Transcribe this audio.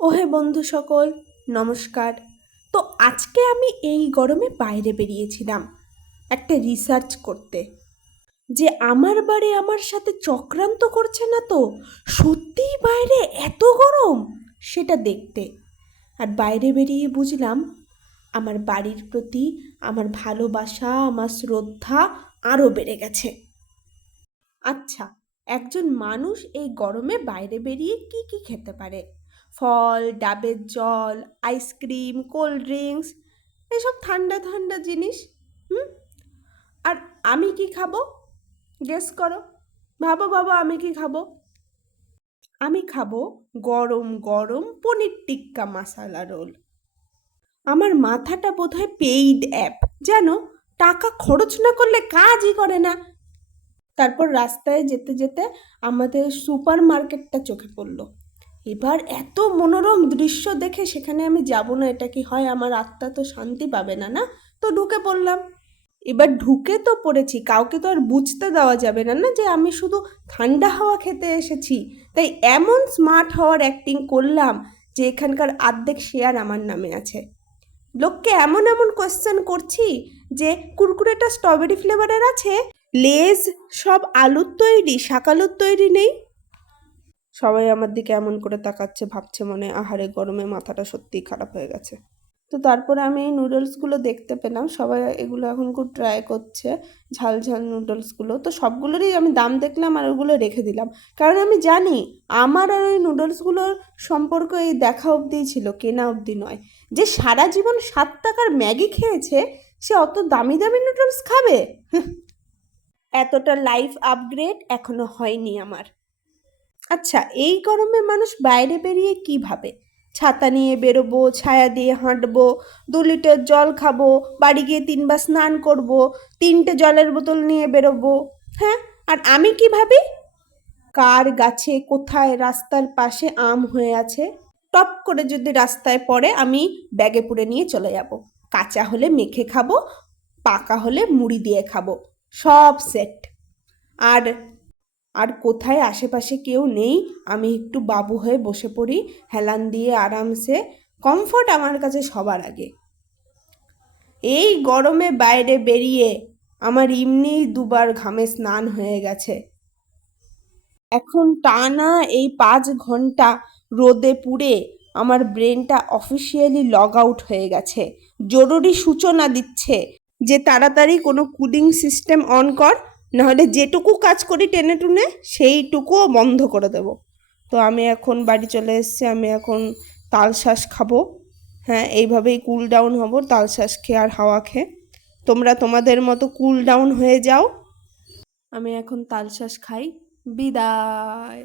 ওহে বন্ধু সকল, নমস্কার। তো আজকে আমি এই গরমে বাইরে বেরিয়েছিলাম একটা রিসার্চ করতে, যে আমার বাড়ি আমার সাথে চক্রান্ত করছে না তো, সত্যিই বাইরে এত গরম সেটা দেখতে। আর বাইরে বেরিয়ে বুঝলাম আমার বাড়ির প্রতি আমার ভালোবাসা, আমার শ্রদ্ধা আরও বেড়ে গেছে। আচ্ছা, একজন মানুষ এই গরমে বাইরে বেরিয়ে কি কি খেতে পারে? ফল, ডাবের জল, আইসক্রিম, কোল্ড ড্রিঙ্কস, এসব ঠান্ডা ঠান্ডা জিনিস। হুম। আর আমি কি খাবো? গেস করো। ভাবো ভাবো, আমি কি খাবো? আমি খাবো গরম গরম পনির টিক্কা মাসালা রোল। আমার মাথাটা বোধহয় পেইড অ্যাপ, যেন টাকা খরচ না করলে কাজই করে না। তারপর রাস্তায় যেতে যেতে আমাদের সুপার মার্কেটটা চোখে পড়লো। এবার এত মনোরম দৃশ্য দেখে সেখানে আমি যাব না, এটা কি হয়? আমার আত্মা তো শান্তি পাবে না, না? তো ঢুকে পড়লাম। এবার ঢুকে তো পড়েছি, কাউকে তো আর বুঝতে দেওয়া যাবে না, না যে আমি শুধু ঠান্ডা হাওয়া খেতে এসেছি। তাই এমন স্মার্ট হওয়ার অ্যাক্টিং করলাম যে এখানকার অর্ধেক শেয়ার আমার নামে আছে। লোককে এমন এমন কোয়েশ্চেন করছি যে কুরকুরেটা স্ট্রবেরি ফ্লেভারের আছে, লেজ সব আলুর তৈরি, শাকালুর তৈরি নেই। সবাই আমার দিকে এমন করে তাকাচ্ছে, ভাবছে মনে আহারে গরমে মাথাটা সত্যিই খারাপ হয়ে গেছে। তো তারপরে আমি এই নুডলসগুলো দেখতে পেলাম, সবাই এগুলো এখন খুব ট্রাই করছে, ঝাল ঝাল নুডলসগুলো। তো সবগুলোরই আমি দাম দেখলাম আর ওগুলো রেখে দিলাম, কারণ আমি জানি আমার আর ওই নুডলসগুলোর সম্পর্ক এই দেখা অবধিই ছিল, কেনা অবধি নয়। যে সারা জীবন 7 টাকার ম্যাগি খেয়েছে, সে অত দামি দামি নুডলস খাবে? এতটা লাইফ আপগ্রেড এখনো হয়নি আমার। আচ্ছা, এই গরমে মানুষ বাইরে বেরিয়ে কি ভাবে? ছাতা নিয়ে বেরোবো, ছায়া দিয়ে হাঁটবো, 2 লিটার জল খাবো, বাড়ি গিয়ে 3 বার স্নান করবো, 3টে জলের বোতল নিয়ে বেরোবো। হ্যাঁ, আর আমি কি ভাবি? কার গাছে কোথায় রাস্তার পাশে আম হয়ে আছে, টপ করে যদি রাস্তায় পড়ে আমি ব্যাগে পুরে নিয়ে চলে যাব। কাঁচা হলে মেখে খাবো, পাকা হলে মুড়ি দিয়ে খাবো, সব সেট। আর আর কোথায় আশেপাশে কেউ নেই, আমি একটু বাবু হয়ে বসে পড়ি হেলান দিয়ে আরামসে। কমফর্ট আমার কাছে সবার আগে। এই গরমে বাইরে বেরিয়ে আমার এমনিই 2বার ঘামে স্নান হয়ে গেছে। এখন টানা এই 5 ঘন্টা রোদে পুড়ে আমার ব্রেনটা অফিসিয়ালি লগ আউট হয়ে গেছে, জরুরি সূচনা দিচ্ছে যে তাড়াতাড়ি কোনো কুলিং সিস্টেম অন কর, নাহলে যেটুকু কাজ করি টেনে টুনে সেইটুকুও বন্ধ করে দেব। তো আমি এখন বাড়ি চলে এসেছি, আমি এখন তালশাঁস খাবো। হ্যাঁ, এইভাবেই কুল ডাউন হব, তালশাঁস খেয়ে আর হাওয়া খেয়ে। তোমরা তোমাদের মতো কুল ডাউন হয়ে যাও। আমি এখন তালশাঁস খাই। বিদায়।